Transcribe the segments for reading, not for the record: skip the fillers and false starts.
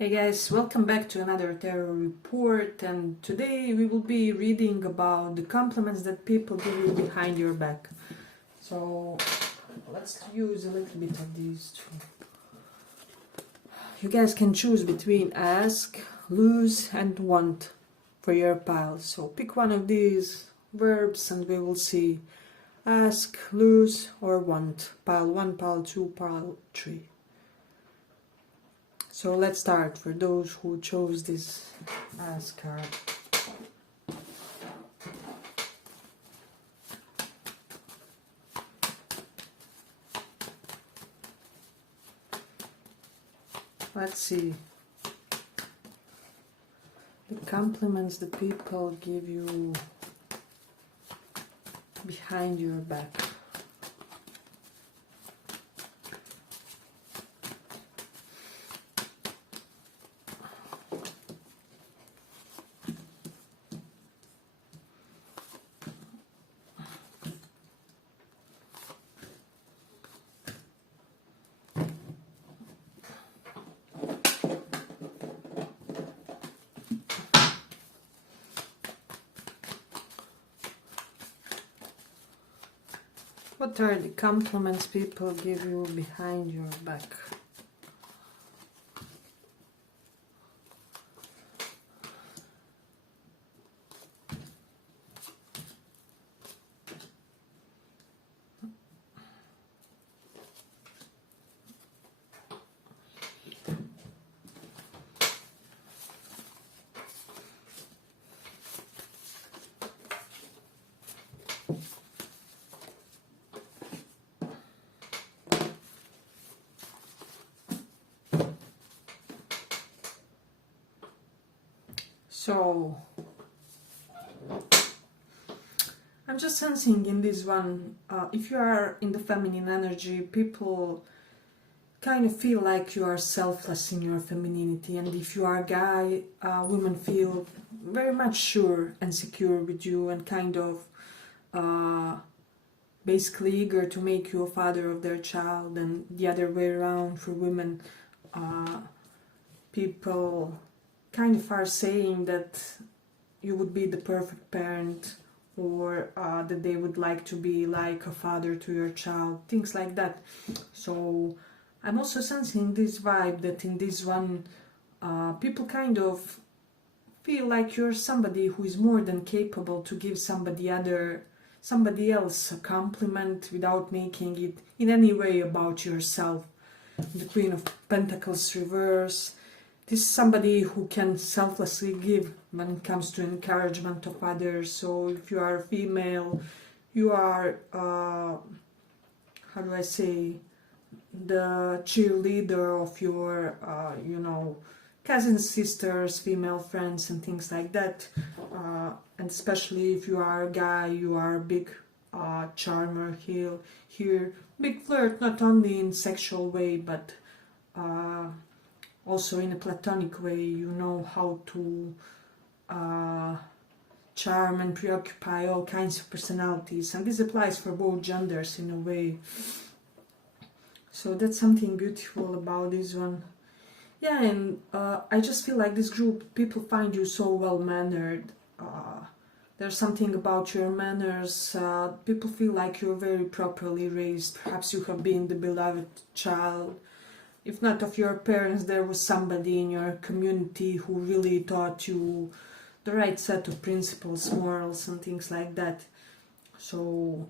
Hey guys, welcome back to another tarot report, and today we will be reading about the compliments that people give you behind your back. So let's use a little bit of these two. You guys can choose between ask, lose and want for your pile. So pick one of these verbs and we will see ask, lose or want. Pile 1, pile 2, pile 3. So let's start for those who chose this ask card. Let's see the compliments that people give you behind your back. What are the compliments people give you behind your back? So, I'm just sensing in this one, if you are in the feminine energy, people kind of feel like you are selfless in your femininity, and if you are a guy, women feel very much sure and secure with you and kind of basically eager to make you a father of their child, and the other way around for women. People kind of are saying that you would be the perfect parent, or that they would like to be like a father to your child, things like that. So I'm also sensing this vibe that in this one people kind of feel like you're somebody who is more than capable to give somebody else a compliment without making it in any way about yourself. The Queen of Pentacles reverse. This is somebody who can selflessly give when it comes to encouragement of others. So if you are a female, you are, how do I say, the cheerleader of your, cousins, sisters, female friends and things like that. And especially if you are a guy, you are a big charmer here. Big flirt, not only in sexual way, but also in a platonic way. You know how to charm and preoccupy all kinds of personalities, and this applies for both genders in a way. So that's something beautiful about this one. Yeah, and I just feel like this group, people find you so well-mannered. There's something about your manners. People feel like you're very properly raised. Perhaps you have been the beloved child. If not of your parents, there was somebody in your community who really taught you the right set of principles, morals and things like that. So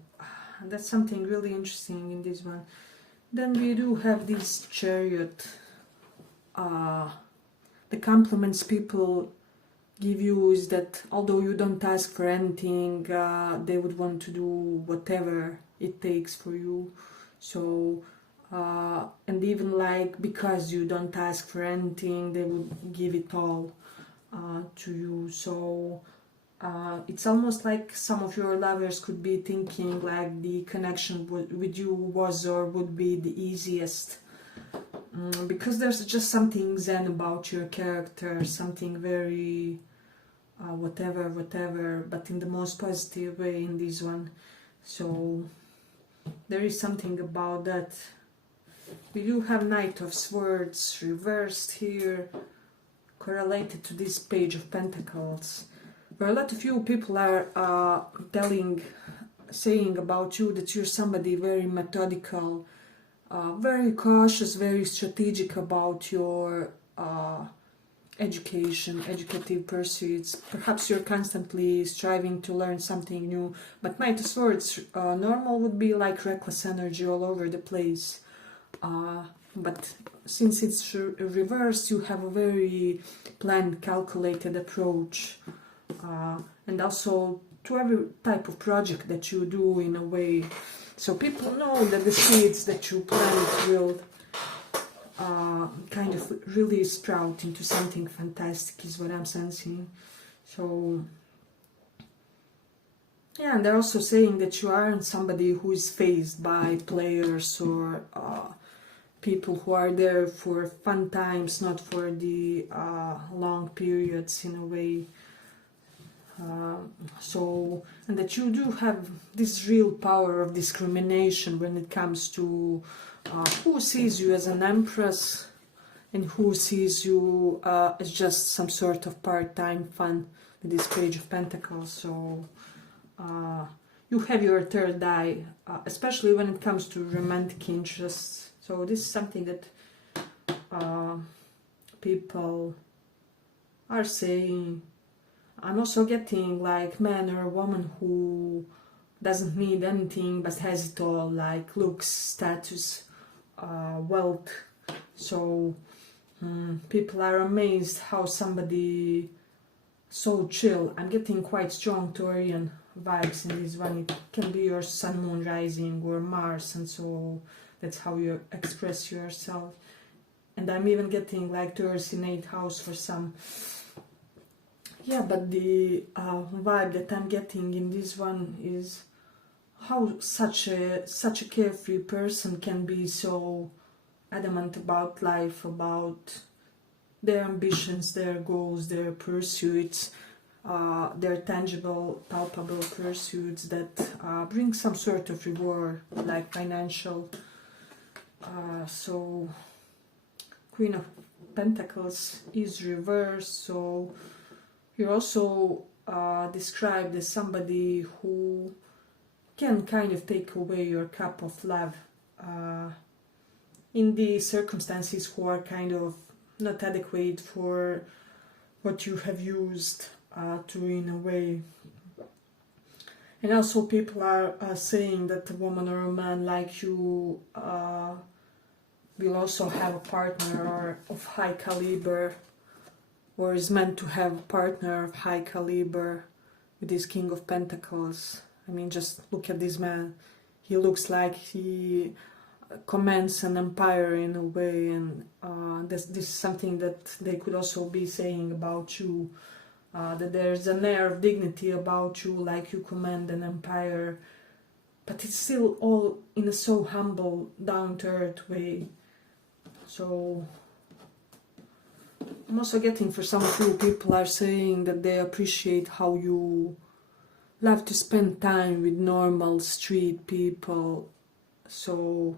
that's something really interesting in this one. Then we do have this Chariot. The compliments people give you is that although you don't ask for anything, they would want to do whatever it takes for you. So and even like because you don't ask for anything, they would give it all to you. So it's almost like some of your lovers could be thinking like the connection with you was or would be the easiest, because there's just something zen about your character, something very whatever, but in the most positive way in this one. So there is something about that. We do have Knight of Swords reversed here. correlated to this Page of Pentacles, where a lot of you people are saying about you that you're somebody very methodical, very cautious, very strategic about your educative pursuits. Perhaps you're constantly striving to learn something new, but Knight of Swords, normal would be like reckless energy all over the place. But since it's reversed, you have a very planned, calculated approach. And also to every type of project that you do in a way. So people know that the seeds that you plant will kind of really sprout into something fantastic, is what I'm sensing. So yeah, and they're also saying that you aren't somebody who is fazed by players or people who are there for fun times, not for the long periods in a way. And that you do have this real power of discrimination when it comes to who sees you as an empress and who sees you as just some sort of part-time fun with this Page of Pentacles. So you have your third eye, especially when it comes to romantic interests. So this is something that people are saying. I'm also getting like man or a woman who doesn't need anything but has it all, like looks, status, wealth. So people are amazed how somebody so chill. I'm getting quite strong Taurian vibes in this one. It can be your sun, moon, rising, or Mars, and so that's how you express yourself. And I'm even getting like Taurus in 8th house for some. Yeah, but the vibe that I'm getting in this one is how such a carefree person can be so adamant about life, about their ambitions, their goals, their pursuits, their tangible, palpable pursuits that bring some sort of reward, like financial. So Queen of Pentacles is reversed, so you're also described as somebody who can kind of take away your cup of love in the circumstances who are kind of not adequate for what you have used to in a way. And also people are saying that a woman or a man like you will also have a partner of high caliber, or is meant to have a partner of high caliber with this King of Pentacles. I mean, just look at this man. He looks like he commands an empire in a way, and this is something that they could also be saying about you, that there's an air of dignity about you, like you command an empire, but it's still all in a so humble, down-to-earth way. So I'm also getting, for some of you, people are saying that they appreciate how you love to spend time with normal street people. So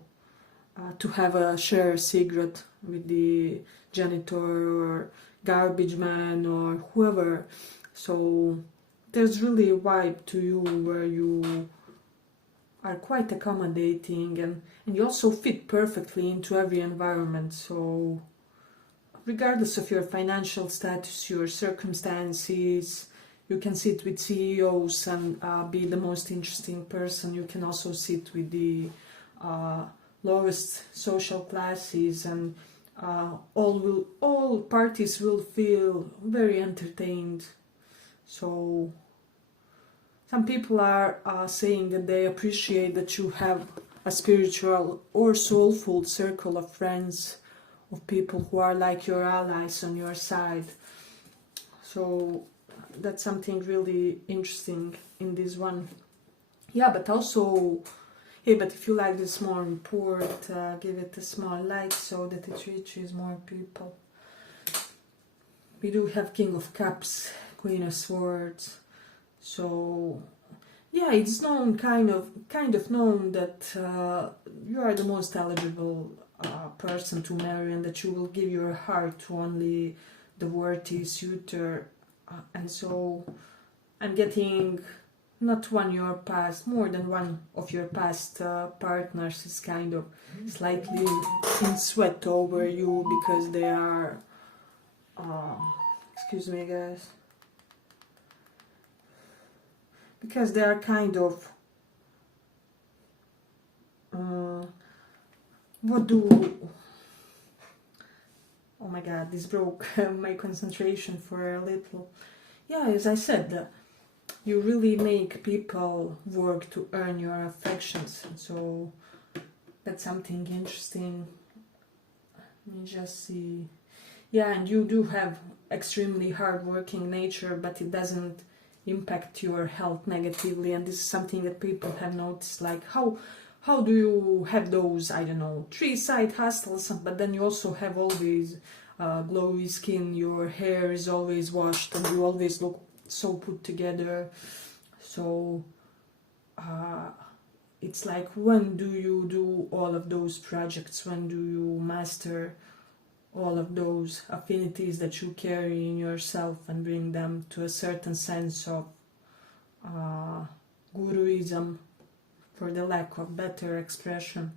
to have a shared cigarette with the janitor or garbage man or whoever. So there's really a vibe to you where you are quite accommodating, and you also fit perfectly into every environment. So regardless of your financial status, your circumstances, you can sit with CEOs and be the most interesting person. You can also sit with the lowest social classes, and all parties will feel very entertained. So some people are saying that they appreciate that you have a spiritual or soulful circle of friends, of people who are like your allies on your side. So that's something really interesting in this one. Yeah, but also, hey, but if you like this more report, give it a small like so that it reaches more people. We do have King of Cups, Queen of Swords. So yeah, it's known, kind of known that you are the most eligible person to marry, and that you will give your heart to only the worthy suitor, and so I'm getting not one your past, more than one of your past partners is kind of slightly in sweat over you because they are, excuse me guys, because they are kind of, what do, oh my god, this broke my concentration for a little. Yeah, as I said, you really make people work to earn your affections, so that's something interesting. Let me just see. Yeah, and you do have extremely hard-working nature, but it doesn't impact your health negatively, and this is something that people have noticed, like how do you have those, I don't know, 3 side hustles, but then you also have always glowy skin, your hair is always washed, and you always look so put together. So it's like, when do you do all of those projects? When do you master all of those affinities that you carry in yourself and bring them to a certain sense of guruism, for the lack of better expression?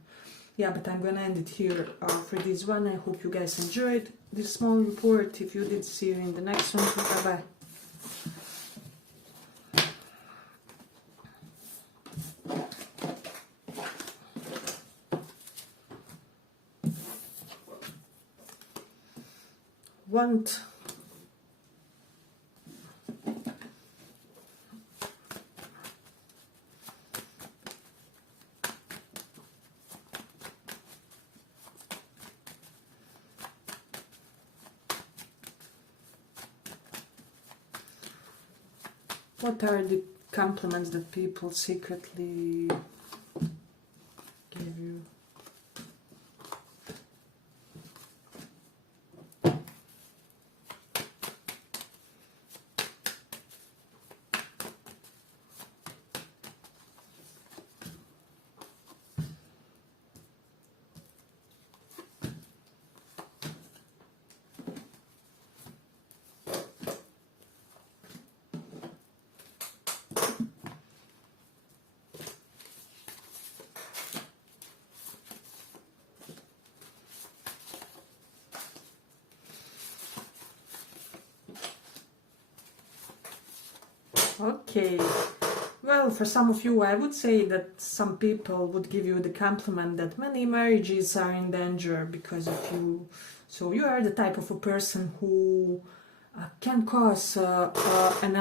Yeah, but I'm gonna end it here for this one. I hope you guys enjoyed this small report. If you did, see you in the next one. Bye bye. Want what are the compliments that people secretly give you? Okay, well, for some of you, I would say that some people would give you the compliment that many marriages are in danger because of you. So you are the type of a person who can cause an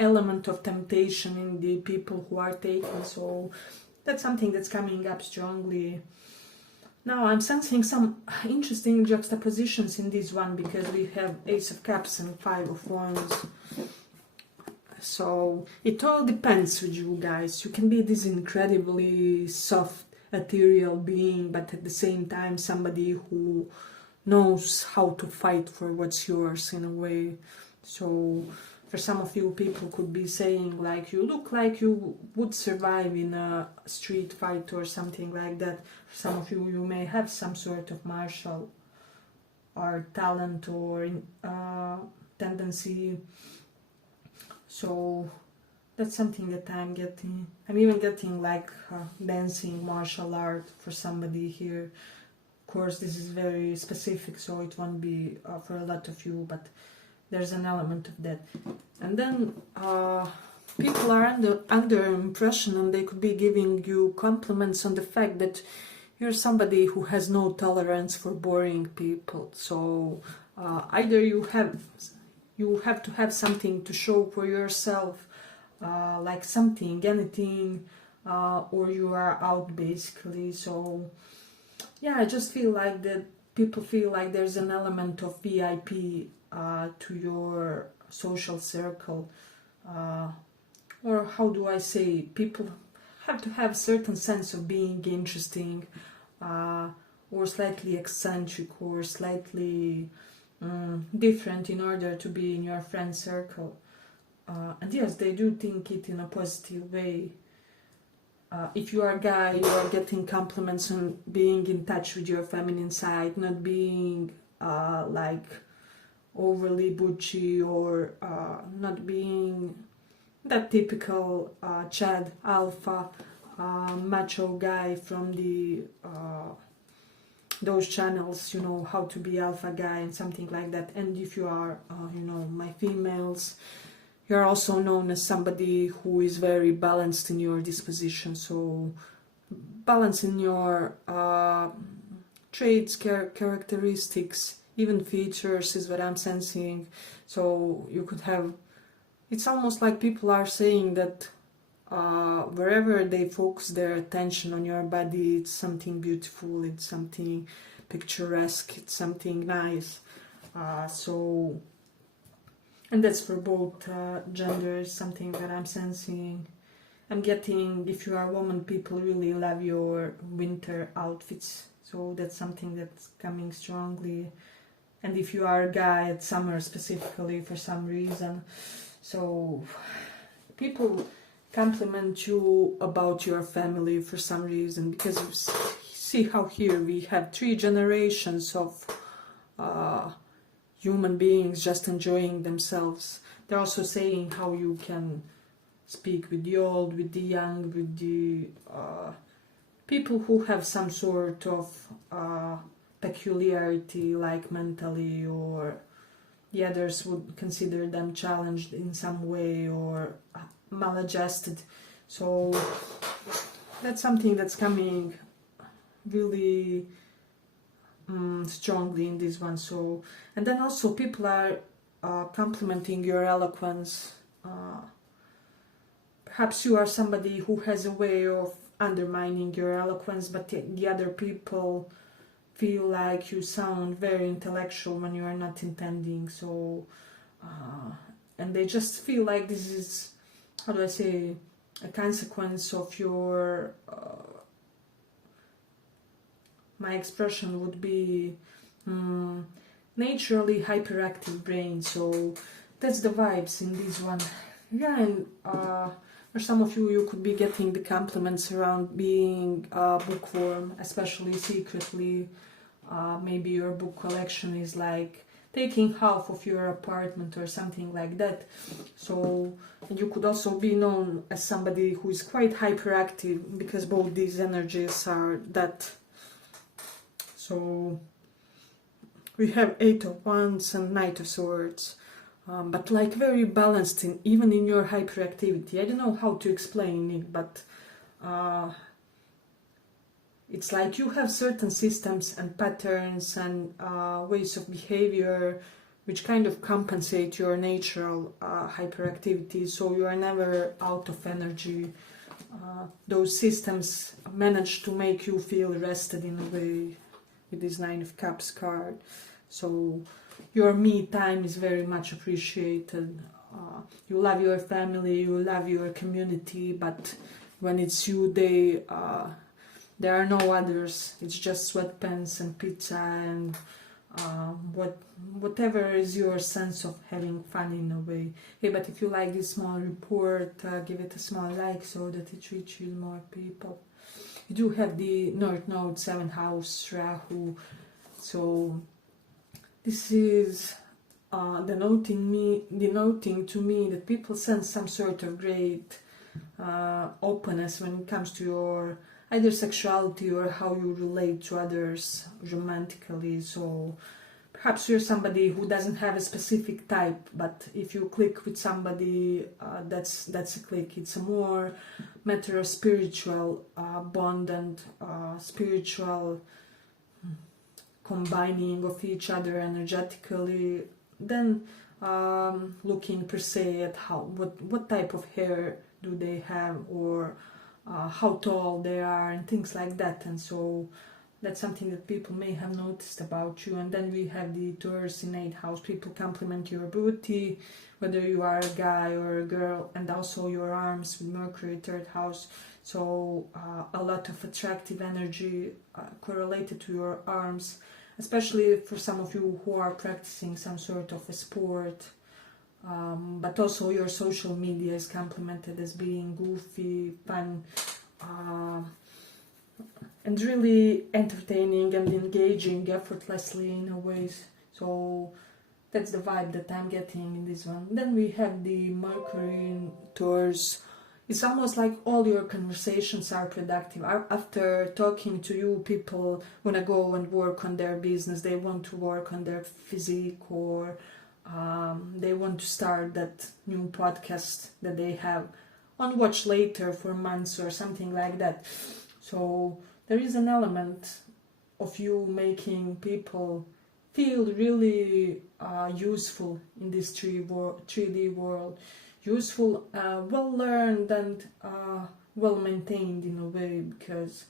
element of temptation in the people who are taken. So that's something that's coming up strongly. Now I'm sensing some interesting juxtapositions in this one, because we have Ace of Cups and 5 of Wands. So it all depends with you guys. You can be this incredibly soft, ethereal being, but at the same time somebody who knows how to fight for what's yours in a way. So for some of you, people could be saying like, you look like you would survive in a street fight or something like that. For some of you, you may have some sort of martial art talent or tendency. So that's something that I'm getting. I'm even getting like dancing, martial art for somebody here. Of course, this is very specific, so it won't be for a lot of you, but there's an element of that. And then people are under impression, and they could be giving you compliments on the fact that you're somebody who has no tolerance for boring people. So either you have to have something to show for yourself, like something, anything, or you are out basically. So yeah, I just feel like that people feel like there's an element of VIP to your social circle, or how do I say, people have to have certain sense of being interesting, or slightly eccentric, or slightly different in order to be in your friend circle. And yes, they do think it in a positive way. If you are a guy, you are getting compliments on being in touch with your feminine side, not being like overly butchy or not being that typical Chad alpha macho guy from the those channels, you know, how to be alpha guy and something like that. And if you are, you know, my females, you're also known as somebody who is very balanced in your disposition. So balance in your traits, characteristics, even features is what I'm sensing. So you could have, it's almost like people are saying that wherever they focus their attention on your body, it's something beautiful, it's something picturesque, it's something nice. So, and that's for both genders, something that I'm sensing. I'm getting, if you are a woman, people really love your winter outfits, so that's something that's coming strongly. And if you are a guy, it's summer specifically for some reason. So people compliment you about your family for some reason, because you see how here we have 3 generations of human beings just enjoying themselves. They're also saying how you can speak with the old, with the young, with the people who have some sort of peculiarity, like mentally, or the others would consider them challenged in some way or maladjusted. So that's something that's coming really strongly in this one. So, and then also people are complimenting your eloquence. Perhaps you are somebody who has a way of undermining your eloquence, but the other people feel like you sound very intellectual when you are not intending. So and they just feel like this is, how do I say, a consequence of your my expression would be naturally hyperactive brain. So that's the vibes in this one. Yeah, and for some of you, you could be getting the compliments around being a bookworm, especially secretly. Maybe your book collection is like taking half of your apartment or something like that. So, and you could also be known as somebody who is quite hyperactive, because both these energies are that. So we have 8 of Wands and Knight of Swords, but like very balanced in even in your hyperactivity. I don't know how to explain it, but it's like you have certain systems and patterns and ways of behavior which kind of compensate your natural hyperactivity, so you are never out of energy. Those systems manage to make you feel rested in a way with this 9 of Cups card. So your me time is very much appreciated. You love your family, you love your community, but when it's you, there are no others. It's just sweatpants and pizza and whatever is your sense of having fun in a way. Hey, but if you like this small report, give it a small like so that it reaches more people. You do have the North Node 7th house Rahu, so this is denoting to me that people sense some sort of great openness when it comes to your either sexuality or how you relate to others romantically. So perhaps you're somebody who doesn't have a specific type, but if you click with somebody, that's a click. It's a more matter of spiritual bond and spiritual combining of each other energetically than looking per se at what type of hair do they have, or how tall they are and things like that. And so that's something that people may have noticed about you. And then we have the Taurus in 8th house. People compliment your beauty, whether you are a guy or a girl, and also your arms with Mercury 3rd house. So a lot of attractive energy correlated to your arms, especially for some of you who are practicing some sort of a sport. But also your social media is complimented as being goofy, fun, and really entertaining and engaging effortlessly in a way. So That's the vibe that I'm getting in this one. Then we have the Mercury in Taurus. It's almost like all your conversations are productive. After talking to you, people want to go and work on their business. They want to work on their physique, or they want to start that new podcast that they have on watch later for months or something like that. So there is an element of you making people feel really useful in this 3D world. Useful, well learned, and well maintained in a way, because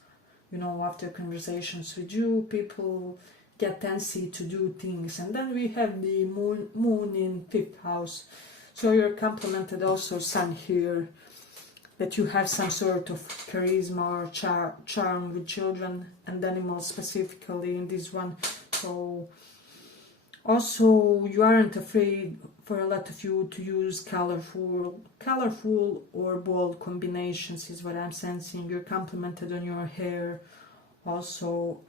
after conversations with you, people get antsy to do things. And then we have the moon in 5th house, so you're complemented also Sun here, that you have some sort of charisma or charm with children and animals, specifically in this one. So also you aren't afraid, for a lot of you, to use colorful or bold combinations is what I'm sensing. You're complimented on your hair also.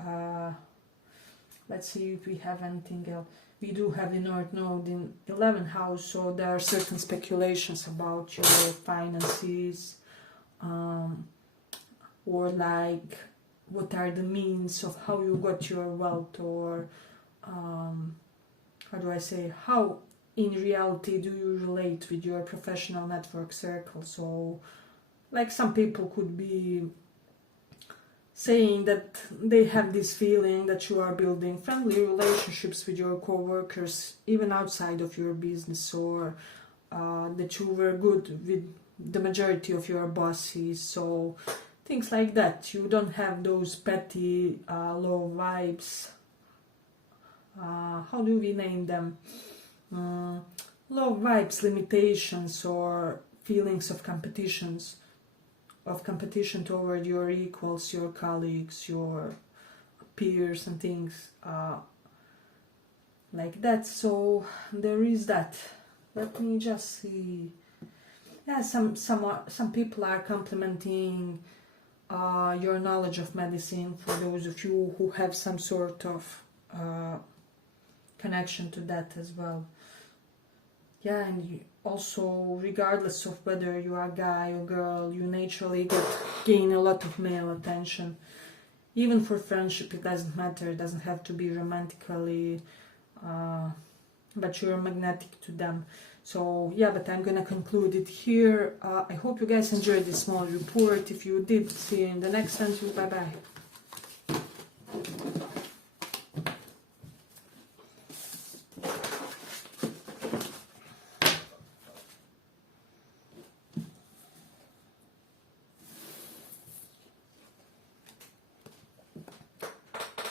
Let's see if we have anything else. We do have the North Node in 11th house, so there are certain speculations about your finances, or like what are the means of how you got your wealth, or how do I say, how in reality do you relate with your professional network circle. So like some people could be saying that they have this feeling that you are building friendly relationships with your co-workers even outside of your business, or that you were good with the majority of your bosses. So things like that. You don't have those petty low vibes. How do we name them? Low vibes, limitations, or feelings of competition toward your equals, your colleagues, your peers, and things like that. So there is that. Let me just see. Yeah, some people are complimenting your knowledge of medicine, for those of you who have some sort of connection to that as well. Yeah, and also, regardless of whether you are a guy or girl, you naturally gain a lot of male attention. Even for friendship, it doesn't matter. It doesn't have to be romantically, but you're magnetic to them. So yeah, but I'm gonna conclude it here. I hope you guys enjoyed this small report. If you did, see you in the next video. Bye bye.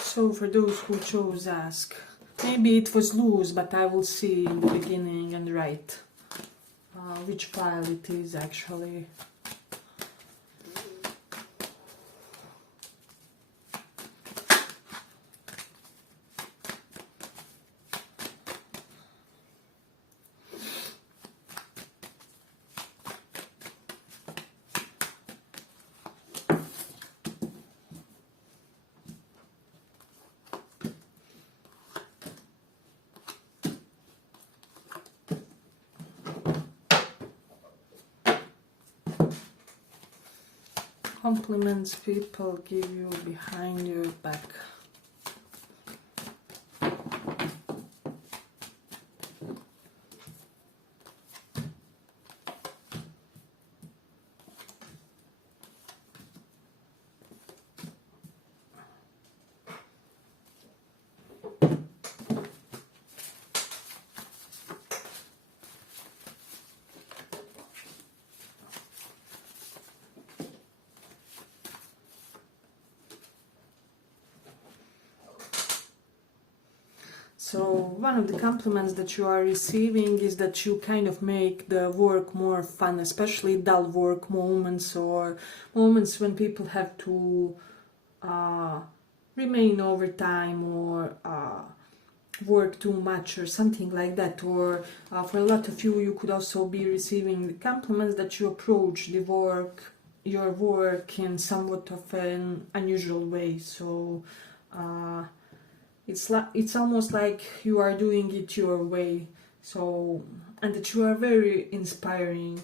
So for those who chose ask, maybe it was loose, but I will see in the beginning and write which file it is actually. Compliments people give you behind your back. So one of the compliments that you are receiving is that you kind of make the work more fun, especially dull work moments, or moments when people have to remain overtime, or work too much, or something like that. Or for a lot of you, you could also be receiving the compliments that you approach your work in somewhat of an unusual way. So it's almost like you are doing it your way. So, and that you are very inspiring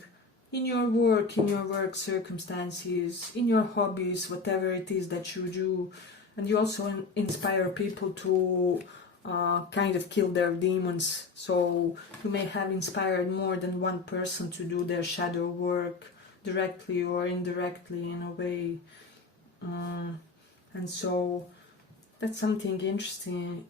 in your work circumstances, in your hobbies, whatever it is that you do. And you also inspire people to kind of kill their demons. So you may have inspired more than one person to do their shadow work directly or indirectly in a way. And so that's something interesting.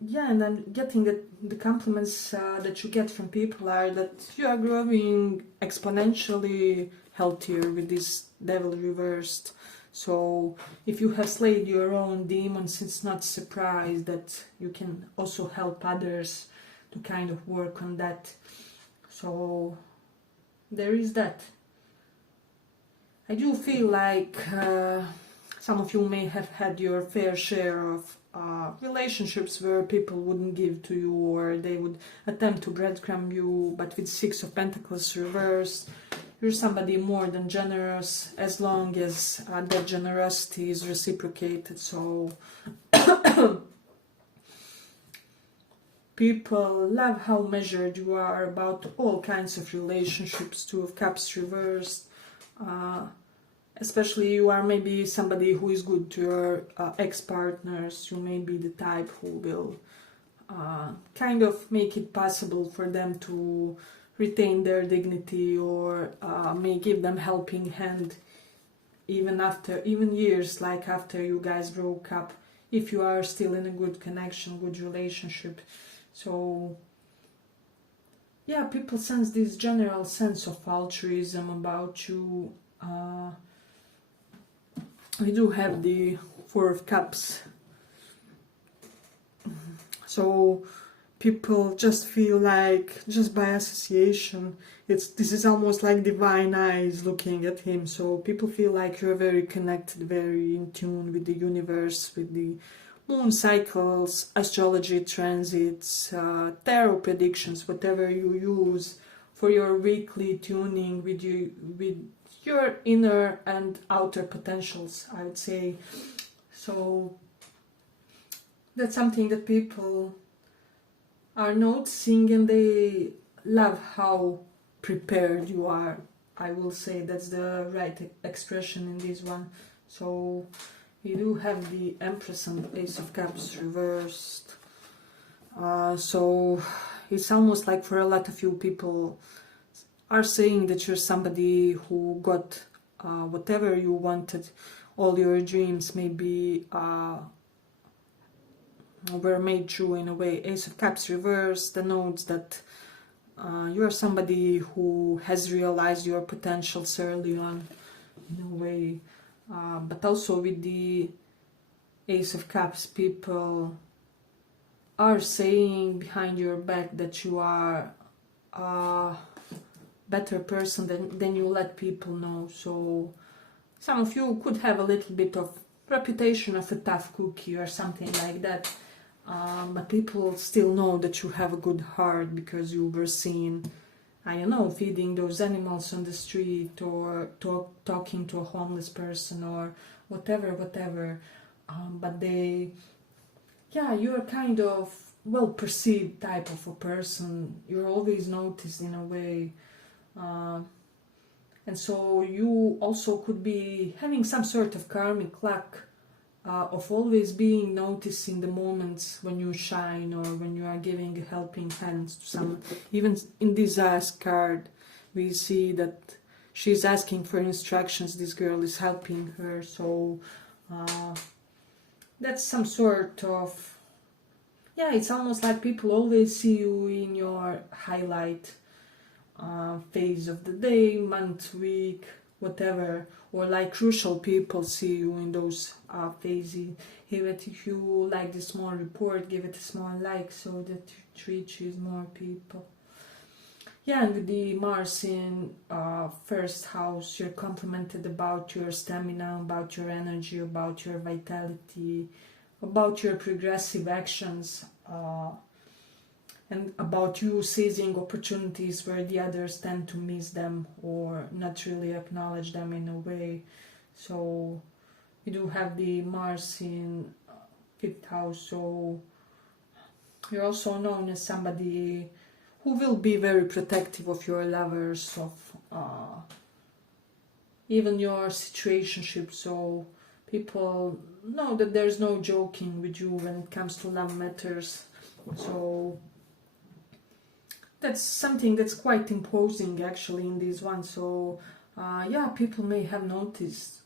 Yeah, and I'm getting that the compliments that you get from people are that you are growing exponentially healthier with this devil reversed. So if you have slayed your own demons, it's not a surprise that you can also help others to kind of work on that. So there is that. I do feel like some of you may have had your fair share of relationships where people wouldn't give to you, or they would attempt to breadcrumb you, but with Six of Pentacles reversed, you're somebody more than generous as long as that generosity is reciprocated. So people love how measured you are about all kinds of relationships. Two of Cups reversed. Especially you are maybe somebody who is good to your ex-partners. You may be the type who will kind of make it possible for them to retain their dignity, or may give them helping hand even years like after you guys broke up, if you are still in a good connection, good relationship. So yeah, people sense this general sense of altruism about you. We do have the Four of Cups. So people just feel like, just by association, this is almost like divine eyes looking at him. So people feel like you're very connected, very in tune with the universe, with the moon cycles, astrology transits, tarot predictions, whatever you use for your weekly tuning with your inner and outer potentials, I would say. So that's something that people are noticing, and they love how prepared you are. I will say that's the right expression in this one. So you do have the Empress and the Ace of Cups reversed. So it's almost like for a lot of you, people are saying that you're somebody who got whatever you wanted. All your dreams maybe were made true in a way. Ace of Cups reversed denotes that you're somebody who has realized your potentials early on in a way. But also with the Ace of Cups, people are saying behind your back that you are a better person than you let people know. So some of you could have a little bit of reputation of a tough cookie or something like that, but people still know that you have a good heart because you were seen, I don't know, feeding those animals on the street, or talking to a homeless person, or whatever. But you're kind of well-perceived type of a person. You're always noticed in a way. And so you also could be having some sort of karmic luck of always being noticed in the moments when you shine, or when you are giving a helping hand to someone. Even in this Ask card, we see that she's asking for instructions. This girl is helping her. So that's some sort of, it's almost like people always see you in your highlight phase of the day, month, week, whatever, or like crucial people see you in those phases. If you like the small report, give it a small like so that it reaches more people. And with the Mars in first house, you're complimented about your stamina, about your energy, about your vitality, about your progressive actions, and about you seizing opportunities where the others tend to miss them or not really acknowledge them in a way. So you do have the Mars in 5th house. So you're also known as somebody who will be very protective of your lovers, of even your situationship. So people know that there's no joking with you when it comes to love matters. So that's something that's quite imposing actually in this one. So yeah, people may have noticed.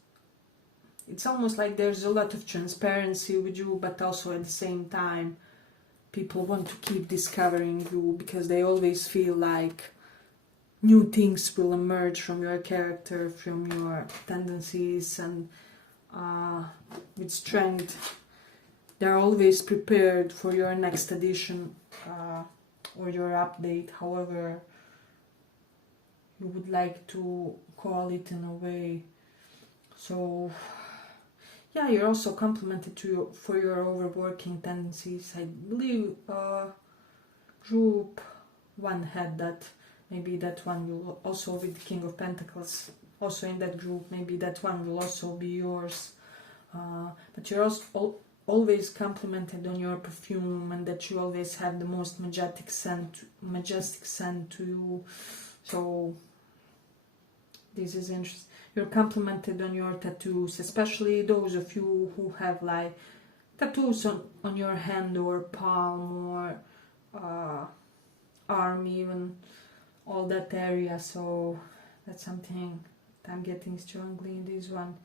It's almost like there's a lot of transparency with you, but also at the same time people want to keep discovering you, because they always feel like new things will emerge from your character, from your tendencies, and with strength. They're always prepared for your next edition or your update, however you would like to call it in a way. So yeah, you're also complimented for your overworking tendencies. I believe group 1 had that. Maybe that one will also, with the King of Pentacles, also in that group, maybe that one will also be yours. But you're also always complimented on your perfume, and that you always have the most majestic scent to you. So this is interesting. You're complimented on your tattoos, especially those of you who have like tattoos on your hand or palm or arm, even all that area. So that's something that I'm getting strongly in this one.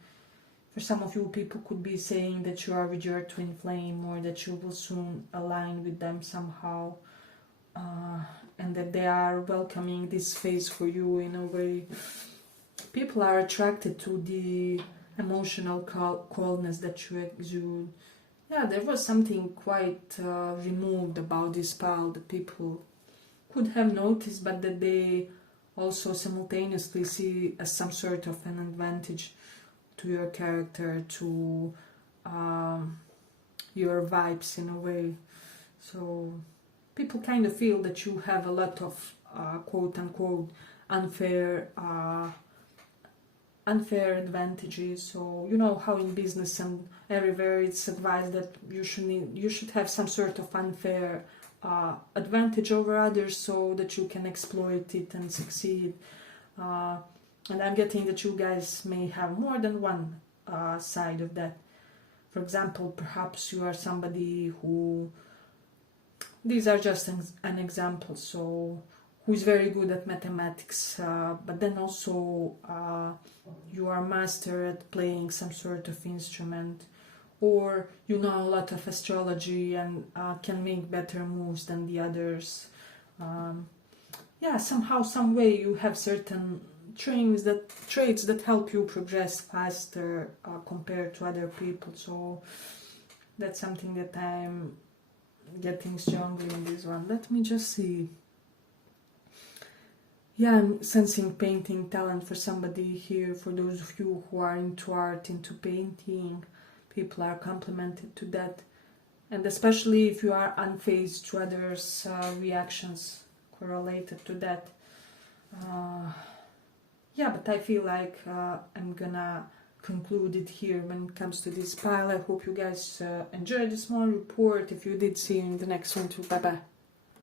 For some of you, people could be saying that you are with your twin flame, or that you will soon align with them somehow, and that they are welcoming this phase for you in a way. People are attracted to the emotional coldness that you exude. Yeah, there was something quite removed about this pile that people could have noticed, but that they also simultaneously see as some sort of an advantage to your character, to your vibes in a way. So people kind of feel that you have a lot of quote-unquote unfair advantages. So you know how in business and everywhere it's advised that you should have some sort of unfair advantage over others, so that you can exploit it and succeed. And I'm getting that you guys may have more than one side of that. For example, perhaps you are somebody who, these are just an example, so who is very good at mathematics, but then also you are master at playing some sort of instrument, or you know a lot of astrology and can make better moves than the others. Yeah, somehow, some way you have certain traits that help you progress faster compared to other people. So that's something that I'm getting strongly in this one. Let me just see. Yeah, I'm sensing painting talent for somebody here. For those of you who are into art, into painting, people are complimented to that. And especially if you are unfazed to others' reactions correlated to that. Yeah, but I feel like I'm gonna conclude it here when it comes to this pile. I hope you guys enjoyed the small report. If you did, see you in the next one too. Bye bye.